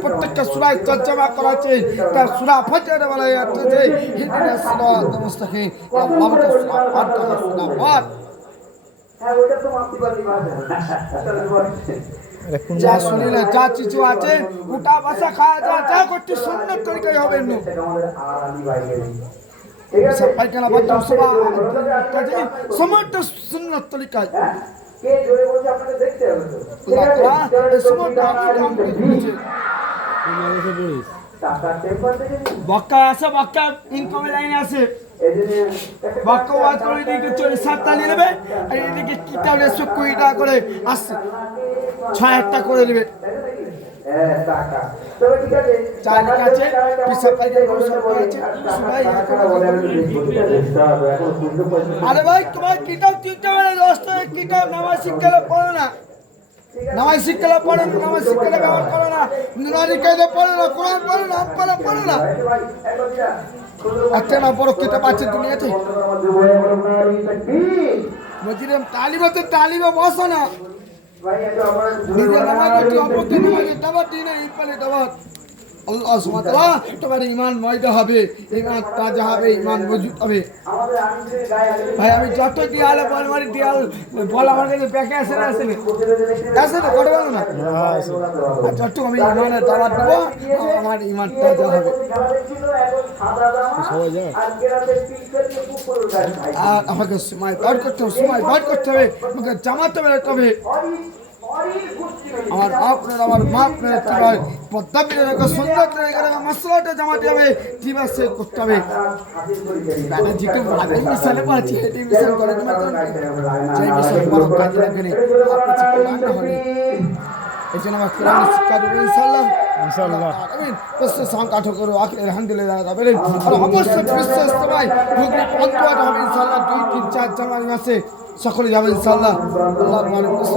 প্রত্যেকটা সূরায় তর্জমা করা আছে তার সূরা ফজর বলা আছে ইহদিনাস সিরাতাল মুস্তাকিম আল্লাহ সূরা হ্যাঁ ওটা তো মাতৃভাষী ভাষা যা শুনিলে যা কিছু আছে উঠা বসা খাওয়া যা যা করতে সুন্নত তরিকায় হবে না সব পায়খানা বাথরুম সবা সমস্ত সুন্নত তরিকায় কে জোরে বলছে আপনাকে দেখতে হবে তো এই সমস্ত বক্কা আছে বক্কা ইনকামে লাইনে আছে বক্কা ওয়াজ করে দিকে চলে 7 টা নিয়ে নেবে আর এদিকে কিতাবে 20 টাকা করে আসছে 6 টা করে নেবে টাকা তবে ঠিক আছে চার কাছে পিছা পাইতে করে সব আছে সবাই আরে ভাই তোমার কিতাব তিনটা মানে দোস্ত কিতাব নামাজ শিখলে পড়ো না নামাজ শিখলে পড়ো না নামাজ শিখলে ব্যবহার করো না নুরানি কায়দা পড়ো না কোরআন পড়ো না আমপালা পড়ো না একটা না বড় কিতাব আছে দুনিয়াতে মজিরম তালিমে বসো না নিজে নামাজ পড়তে অপরকে নামাজে দাবাত দিই না ইপালে দাবাত আল্লাহ সুবহানাহু ওয়া তাআলা তোমার ঈমান ময়দা হবে ঈমান তাজা হবে ঈমান মজবুত হবে ভাই আমি যত দিয়ালে বলমারি দিয়াল বল আমার কাছে প্যাকে আসে না করে বলো না আর যত আমি ঈমানের দাওয়াত দেব আমার ঈমান তাজা হবে সবাই যায় আর আমাকে সময় বার করতে হবে আমাকে জামাতে বেরোতে হবে আমার আমার বাপ মেরে তোমার পদ্মাবির সুন্দর মশলাটা জামাতে হবে দিবাসে করতে হবে দাদা জিকে আদাই মিশালে পাচ্ছি এই মিশাল করে তোমার সেই মিশাল বড় কাজ লাগবে না আপনি হবে এই জন্য আমরা কোরআন শিক্ষা দেব ইনশাআল্লাহ আমিন প্রশ্ন সংকাঠ করো আলহামদুলিল্লাহ রাব্বিল আর অবশ্যই বিশ্বাস সবাই ভুগনি পন্থা হবে ইনশাআল্লাহ 2 3 4 জানুয়ারি মাসে সকলে যাবে ইনশাআল্লাহ আল্লাহর